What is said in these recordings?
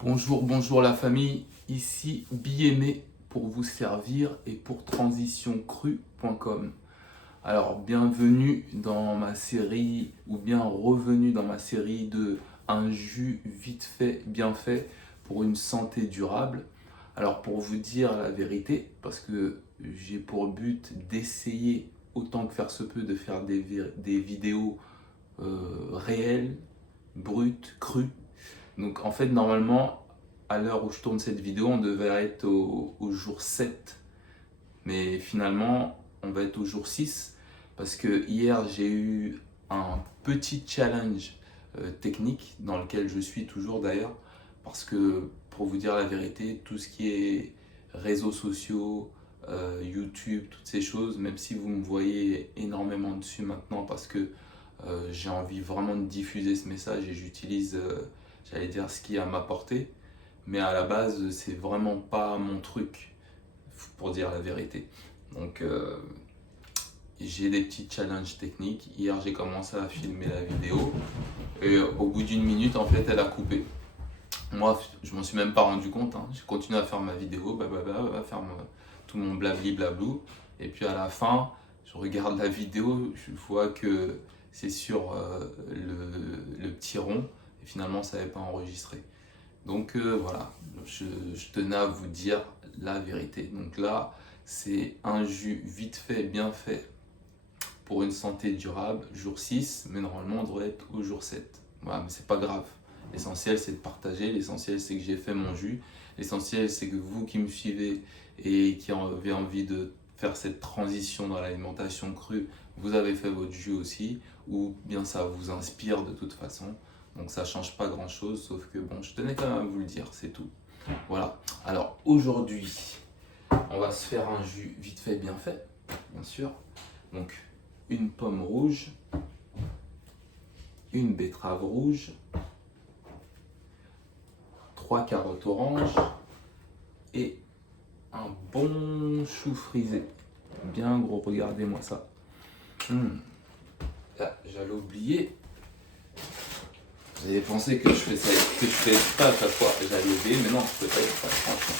Bonjour, bonjour la famille, ici Biémé pour vous servir et pour transitioncrue.com. Alors bienvenue dans ma série ou bien revenue dans ma série de un jus vite fait, bien fait pour une santé durable. Alors pour vous dire la vérité, parce que j'ai pour but d'essayer autant que faire se peut de faire des vidéos réelles, brutes, crues. Donc en fait normalement à l'heure où je tourne cette vidéo on devait être au jour 7. Mais finalement on va être au jour 6 parce que hier j'ai eu un petit challenge technique dans lequel je suis toujours d'ailleurs. Parce que pour vous dire la vérité, tout ce qui est réseaux sociaux, YouTube, toutes ces choses, même si vous me voyez énormément dessus maintenant parce que j'ai envie vraiment de diffuser ce message et j'utilise, j'allais dire, ce qui est à ma portée. Mais à la base, c'est vraiment pas mon truc, pour dire la vérité. Donc, j'ai des petits challenges techniques. Hier, j'ai commencé à filmer la vidéo et au bout d'une minute, en fait, elle a coupé. Moi, je m'en suis même pas rendu compte, hein. J'ai continué à faire ma vidéo, à faire tout mon blabli blablou. Et puis à la fin, je regarde la vidéo, je vois que c'est sur le petit rond. Et finalement, ça n'avait pas enregistré. Donc voilà, je tenais à vous dire la vérité. Donc là, c'est un jus vite fait, bien fait pour une santé durable, jour 6, mais normalement on devrait être au jour 7. Voilà, mais c'est pas grave. L'essentiel c'est de partager, l'essentiel c'est que j'ai fait mon jus, l'essentiel c'est que vous qui me suivez et qui avez envie de faire cette transition dans l'alimentation crue, vous avez fait votre jus aussi, ou bien ça vous inspire de toute façon. Donc ça change pas grand chose, sauf que bon, je tenais quand même à vous le dire, c'est tout. Voilà. Alors aujourd'hui, on va se faire un jus vite fait, bien fait, bien sûr. Donc une pomme rouge, une betterave rouge, 3 carottes oranges et un bon chou frisé. Bien gros, regardez-moi ça. Ah, j'allais oublier. Vous avez pensé que je fais ça, que je fais pas à chaque fois. J'allais oublier, mais non, je ne fais pas exprès, franchement.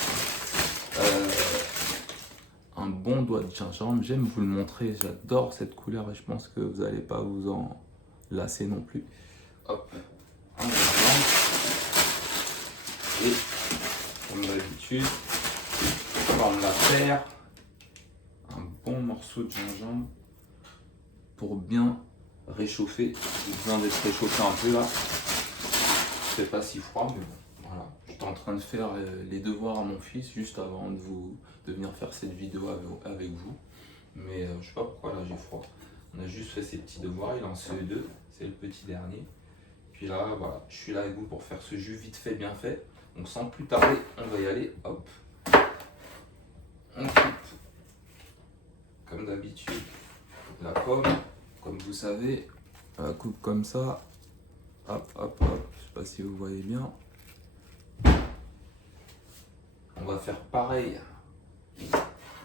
Un bon doigt de gingembre, j'aime vous le montrer, j'adore cette couleur et je pense que vous n'allez pas vous en lasser non plus. Hop, un gingembre. Et comme d'habitude, forme la paire, un bon morceau de gingembre pour bien réchauffer. J'ai besoin d'être réchauffé un peu là. C'est pas si froid, mais bon, voilà. J'étais en train de faire les devoirs à mon fils juste avant de venir faire cette vidéo avec vous. Mais je sais pas pourquoi là j'ai froid. On a juste fait ses petits devoirs, il est en CE2, c'est le petit dernier. Puis là, voilà, je suis là avec vous pour faire ce jus vite fait, bien fait. Donc sans plus tarder, on va y aller. Hop. On coupe, comme d'habitude, la pomme. Comme vous savez, on la coupe comme ça. Hop, hop, hop. Je sais pas si vous voyez bien. On va faire pareil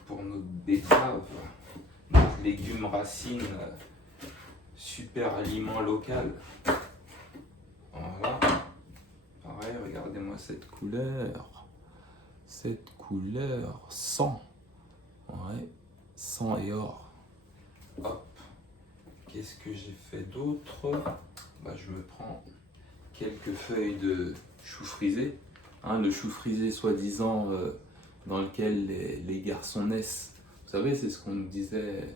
pour notre betterave, notre légume racine, super aliment local. Voilà. Pareil, regardez-moi cette couleur. Cette couleur sang. Ouais, sang et or. Hop. Qu'est-ce que j'ai fait d'autre? Je me prends quelques feuilles de chou frisé. Le chou frisé soi-disant dans lequel les garçons naissent. Vous savez, c'est ce qu'on nous disait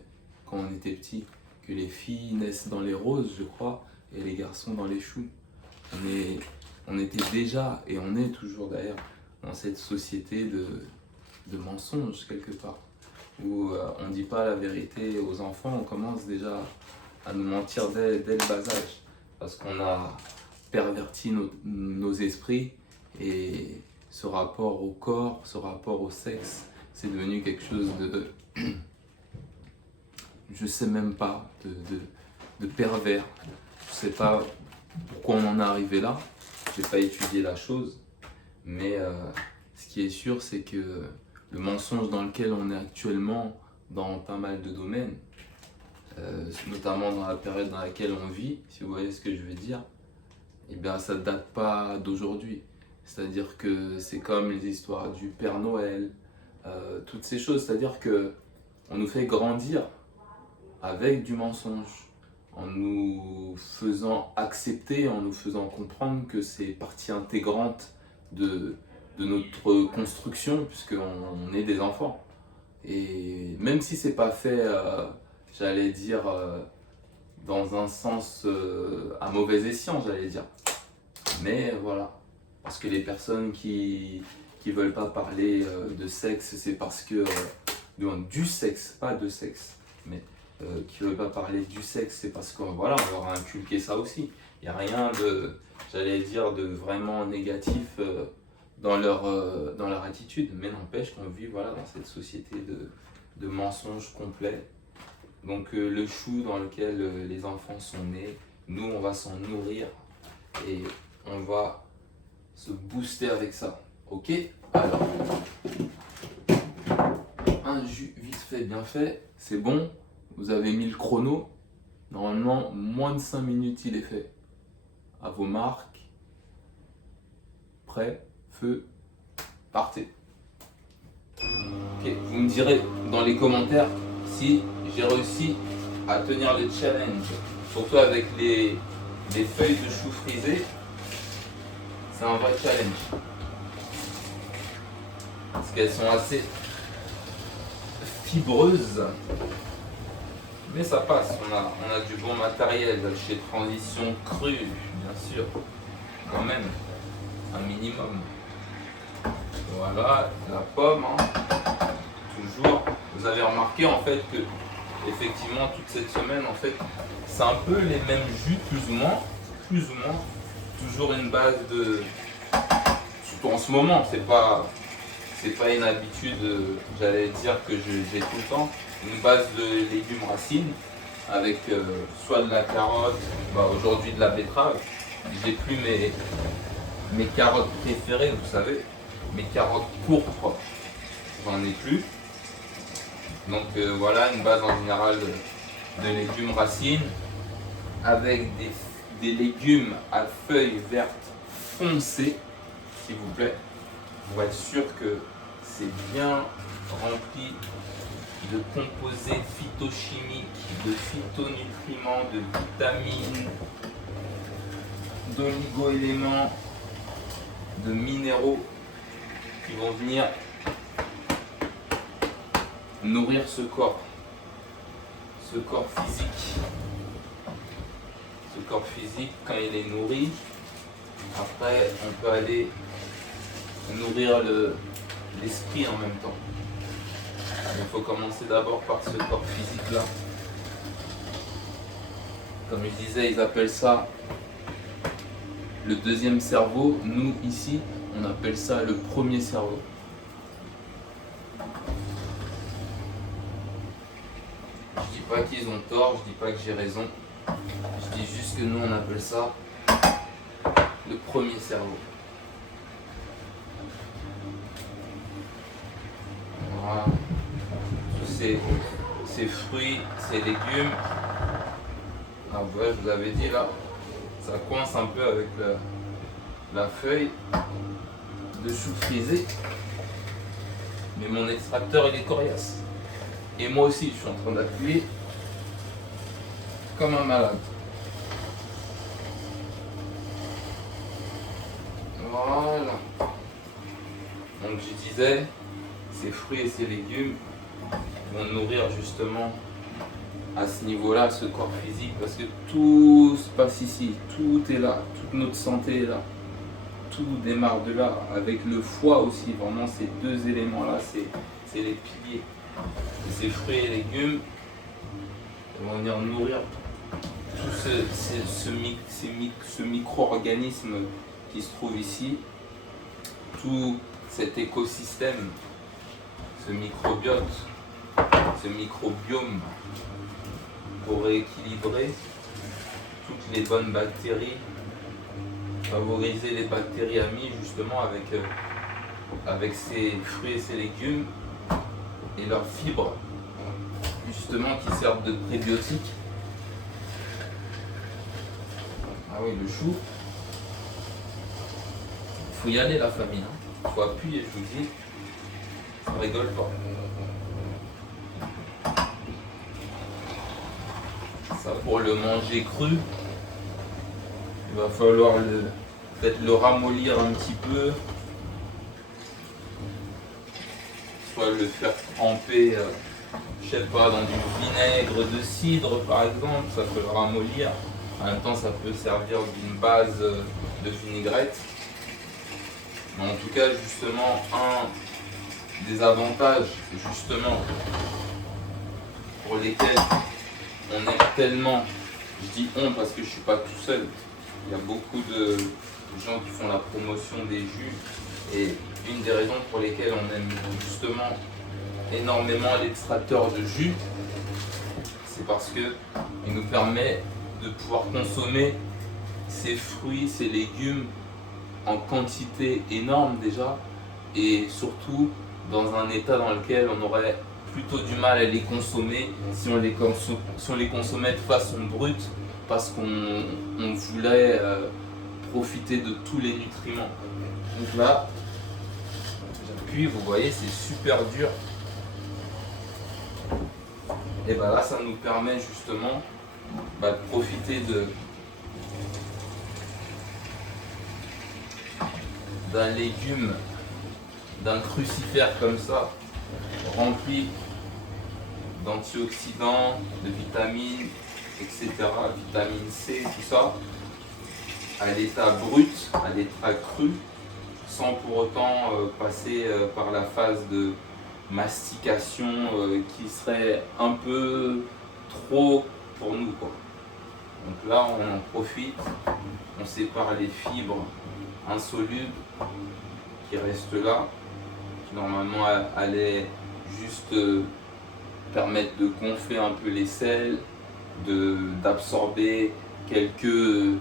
quand on était petit, que les filles naissent dans les roses, je crois, et les garçons dans les choux. On était déjà, et on est toujours d'ailleurs, dans cette société de mensonges quelque part, où on ne dit pas la vérité aux enfants, on commence déjà à nous mentir dès le bas âge, parce qu'on a perverti nos esprits, et ce rapport au corps, ce rapport au sexe, c'est devenu quelque chose de, je sais même pas, de pervers. Je sais pas pourquoi on en est arrivé là, j'ai pas étudié la chose, mais ce qui est sûr, c'est que le mensonge dans lequel on est actuellement dans pas mal de domaines, notamment dans la période dans laquelle on vit, si vous voyez ce que je veux dire, eh bien ça date pas d'aujourd'hui. C'est-à-dire que c'est comme les histoires du Père Noël, toutes ces choses. C'est-à-dire que on nous fait grandir avec du mensonge, en nous faisant accepter, en nous faisant comprendre que c'est partie intégrante de notre construction, puisqu'on est des enfants. Et même si c'est pas fait, j'allais dire, dans un sens à mauvais escient, j'allais dire. Mais voilà, parce que les personnes qui veulent pas parler de sexe, c'est parce que du sexe, pas de sexe, mais qui veulent pas parler du sexe, c'est parce que voilà, on leur a inculqué ça aussi. Il n'y a rien de, j'allais dire, de vraiment négatif dans leur attitude, mais n'empêche qu'on vit voilà, dans cette société de mensonges complets. Donc le chou dans lequel les enfants sont nés, nous on va s'en nourrir et on va se booster avec ça. Ok? Alors, un jus vite fait, bien fait, c'est bon. Vous avez mis le chrono. Normalement, moins de 5 minutes, il est fait. À vos marques. Prêt, feu, partez. Ok, vous me direz dans les commentaires si j'ai réussi à tenir le challenge. Surtout avec les feuilles de chou frisées. C'est un vrai challenge. Parce qu'elles sont assez fibreuses. Mais ça passe, on a du bon matériel chez Transition Cru, bien sûr. Quand même, un minimum. Voilà, la pomme, hein. Toujours. Vous avez remarqué en fait que, effectivement, toute cette semaine, en fait, c'est un peu les mêmes jus, plus ou moins. Toujours une base de. Surtout en ce moment, c'est pas une habitude, j'allais dire que j'ai tout le temps. Une base de légumes racines avec soit de la carotte, aujourd'hui de la betterave. J'ai plus mes carottes préférées, vous savez, mes carottes pourpres, j'en ai plus. Donc voilà, une base en général de légumes racines avec des légumes à feuilles vertes foncées, s'il vous plaît, pour être sûr que c'est bien rempli de composés phytochimiques, de phytonutriments, de vitamines, d'oligo-éléments, de minéraux qui vont venir nourrir ce corps physique. Ce corps physique, quand il est nourri, après on peut aller nourrir l'esprit en même temps. Il faut commencer d'abord par ce corps physique là. Comme je disais, ils appellent ça le deuxième cerveau. Nous ici, on appelle ça le premier cerveau. Je dis pas qu'ils ont tort, je dis pas que j'ai raison. Je dis juste que nous on appelle ça le premier cerveau. Voilà. Ces fruits, ces légumes, ah ouais, je vous avais dit là, ça coince un peu avec la feuille de chou frisé, mais mon extracteur il est coriace. Et moi aussi, je suis en train d'appuyer comme un malade. Voilà. Donc je disais, ces fruits et ces légumes vont nourrir justement à ce niveau-là ce corps physique, parce que tout se passe ici, tout est là, toute notre santé est là, tout démarre de là, avec le foie aussi, vraiment ces deux éléments-là, c'est les piliers. Et ces fruits et légumes vont venir nourrir tout ce micro-organisme qui se trouve ici, tout cet écosystème, ce microbiote, ce microbiome pour rééquilibrer toutes les bonnes bactéries, favoriser les bactéries amies justement avec ces fruits et ces légumes et leurs fibres justement qui servent de prébiotiques. Ah oui, le chou, Faut y aller la famille, hein. Faut appuyer, je vous dis. Ça rigole pas. Ça pour le manger cru, il va falloir peut-être le ramollir un petit peu. Soit le faire tremper, je sais pas, dans du vinaigre de cidre par exemple, ça peut le ramollir. En même temps, ça peut servir d'une base de vinaigrette. Mais en tout cas, justement, un des avantages, justement, pour lesquels on aime tellement, je dis on parce que je suis pas tout seul, il y a beaucoup de gens qui font la promotion des jus, et une des raisons pour lesquelles on aime justement énormément l'extracteur de jus, c'est parce que il nous permet de pouvoir consommer ces fruits, ces légumes en quantité énorme déjà, et surtout dans un état dans lequel on aurait plutôt du mal à les consommer si on les consommait de façon brute, parce qu'on voulait profiter de tous les nutriments. Donc là, j'appuie, vous voyez, c'est super dur. Et bien là, ça nous permet justement de profiter d'un légume, d'un crucifère comme ça, rempli d'antioxydants, de vitamines, etc., vitamine C, tout ça, à l'état brut, à l'état cru, sans pour autant passer par la phase de mastication qui serait un peu trop pour nous, quoi. Donc là, on en profite, on sépare les fibres insolubles qui restent là, qui normalement allaient juste permettre de gonfler un peu les selles, d'absorber quelques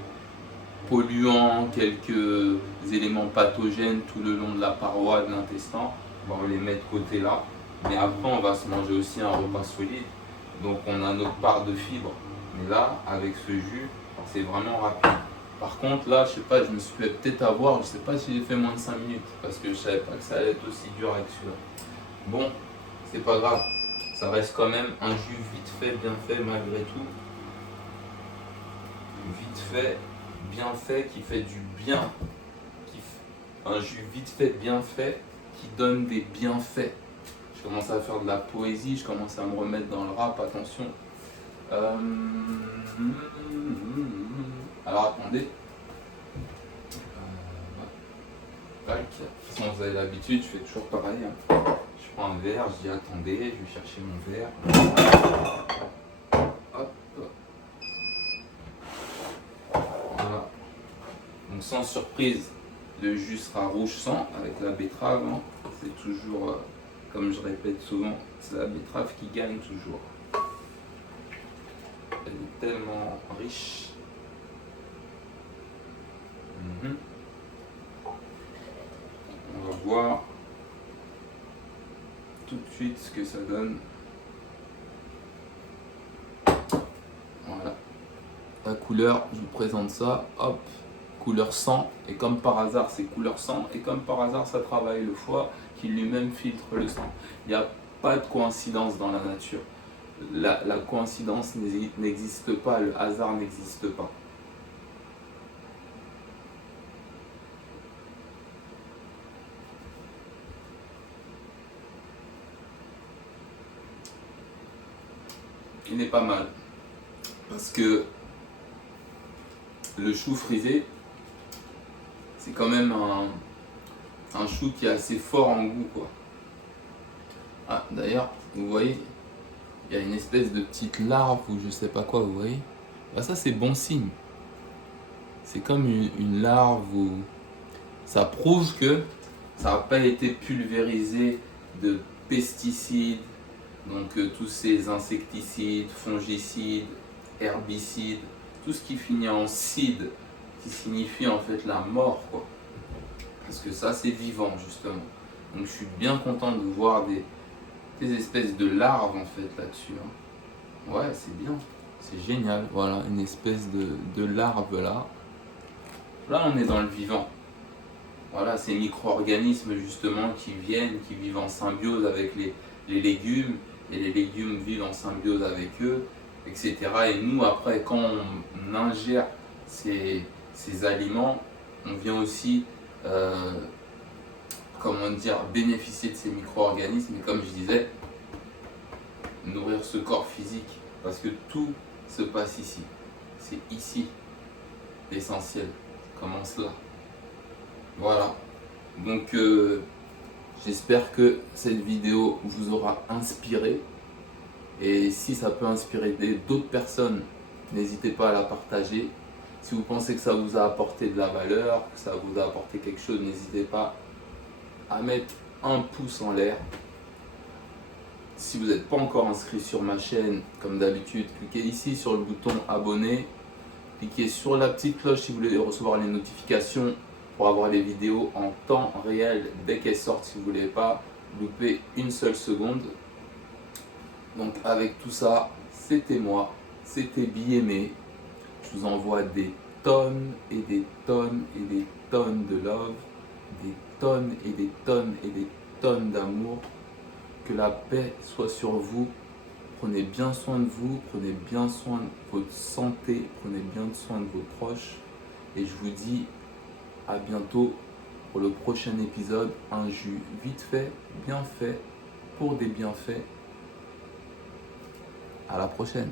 polluants, quelques éléments pathogènes tout le long de la paroi de l'intestin. On va les mettre de côté là, mais après on va se manger aussi un repas solide, donc on a notre part de fibres. Mais là, avec ce jus, c'est vraiment rapide. Par contre, là, je sais pas, je me suis fait peut-être avoir, je sais pas si j'ai fait moins de 5 minutes, parce que je savais pas que ça allait être aussi dur avec celui-là. Bon, c'est pas grave, ça reste quand même un jus vite fait, bien fait malgré tout. Vite fait, bien fait, qui fait du bien. Un jus vite fait, bien fait, qui donne des bienfaits. Je commence à faire de la poésie, je commence à me remettre dans le rap, attention. Alors attendez. Tac. De toute façon, vous avez l'habitude, je fais toujours pareil. Je prends un verre, je dis attendez, je vais chercher mon verre. Hop. Voilà. Donc sans surprise, le jus sera rouge sang avec la betterave. C'est toujours, comme je répète souvent, c'est la betterave qui gagne toujours. Elle est tellement riche. On va voir tout de suite ce que ça donne. Voilà. La couleur, je vous présente ça. Hop, couleur sang. Et comme par hasard, c'est couleur sang. Et comme par hasard, ça travaille le foie qui lui-même filtre le sang. Il n'y a pas de coïncidence dans la nature. La coïncidence n'existe pas, le hasard n'existe pas. Il est pas mal parce que le chou frisé, c'est quand même un chou qui est assez fort en goût, quoi. Ah, d'ailleurs, vous voyez, il y a une espèce de petite larve ou je sais pas quoi, vous voyez. Bah, ça, c'est bon signe. C'est comme une larve où ça prouve que ça n'a pas été pulvérisé de pesticides, donc tous ces insecticides, fongicides, herbicides, tout ce qui finit en cide, qui signifie en fait la mort, quoi. Parce que ça, c'est vivant, justement. Donc je suis bien content de voir des espèces de larves en fait là-dessus. Ouais, c'est bien, c'est génial. Voilà, une espèce de larve là. Là, on est dans le vivant. Voilà, ces micro-organismes justement qui viennent, qui vivent en symbiose avec les légumes, et les légumes vivent en symbiose avec eux, etc. Et nous, après, quand on ingère ces aliments, on vient aussi, comment dire, bénéficier de ces micro-organismes. Et comme je disais, nourrir ce corps physique, parce que tout se passe ici. C'est ici l'essentiel. Commence là. Voilà. Donc, j'espère que cette vidéo vous aura inspiré. Et si ça peut inspirer d'autres personnes, n'hésitez pas à la partager. Si vous pensez que ça vous a apporté de la valeur, que ça vous a apporté quelque chose, n'hésitez pas à mettre un pouce en l'air. Si vous n'êtes pas encore inscrit sur ma chaîne, comme d'habitude, cliquez ici sur le bouton abonner. Cliquez sur la petite cloche si vous voulez recevoir les notifications pour avoir les vidéos en temps réel dès qu'elles sortent, si vous ne voulez pas louper une seule seconde. Donc avec tout ça, c'était moi, c'était BMA. Je vous envoie des tonnes et des tonnes et des tonnes de love, des tonnes et des tonnes et des tonnes d'amour. Que la paix soit sur vous. Prenez bien soin de vous, prenez bien soin de votre santé, prenez bien soin de vos proches. Et je vous dis à bientôt pour le prochain épisode. Un jus vite fait, bien fait, pour des bienfaits. À la prochaine.